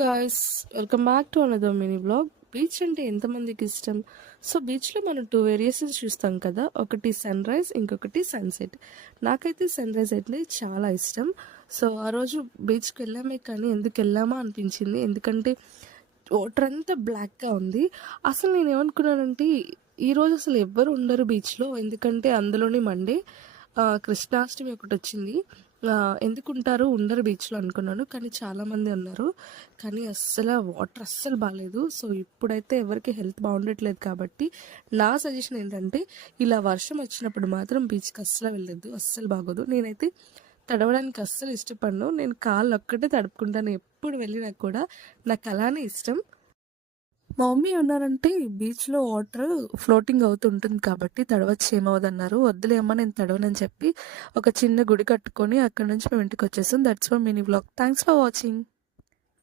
Guys, welcome back to another mini blog. Beach అంటే ఎంతమందికి ఇష్టం? సో బీచ్లో మనం టూ వేరియేషన్స్ చూస్తాం కదా, ఒకటి సన్ రైజ్, ఇంకొకటి సన్సెట్. నాకైతే సన్ రైజ్ అయితే చాలా ఇష్టం. సో ఆ రోజు బీచ్కి వెళ్ళామే, కానీ ఎందుకు వెళ్ళామా అనిపించింది. ఎందుకంటే వాటర్ అంతా బ్లాక్గా ఉంది. అసలు నేను ఏమనుకున్నానంటే ఈరోజు అసలు ఎవ్వరు ఉండరు బీచ్లో, ఎందుకంటే అందులోని మండే కృష్ణాష్టమి ఒకటి వచ్చింది. ఎందుకుంటారు, ఉండరు బీచ్లో అనుకున్నాను, కానీ చాలామంది ఉన్నారు. కానీ అస్సలు వాటర్ అస్సలు బాగాలేదు. సో ఇప్పుడైతే ఎవరికి హెల్త్ బాగుండట్లేదు, కాబట్టి నా సజెషన్ ఏంటంటే ఇలా వర్షం వచ్చినప్పుడు మాత్రం బీచ్కి అస్సలు వెళ్ళొద్దు, అస్సలు బాగోదు. నేనైతే తడవడానికి అస్సలు ఇష్టపడను, నేను కాళ్ళు ఒక్కటే తడుపుకుంటాను ఎప్పుడు వెళ్ళినా కూడా, నాకు అలానే ఇష్టం. మా మమ్మీ ఉన్నారంటే బీచ్లో వాటర్ ఫ్లోటింగ్ అవుతుంటుంది కాబట్టి తడవచ్చు, ఏమవుదన్నారు. వద్దులే అమ్మ, నేను తడవనని చెప్పి ఒక చిన్న గుడి కట్టుకొని అక్కడ నుంచి మేము ఇంటికి వచ్చేసాం. That's my mini vlog. Thanks for watching.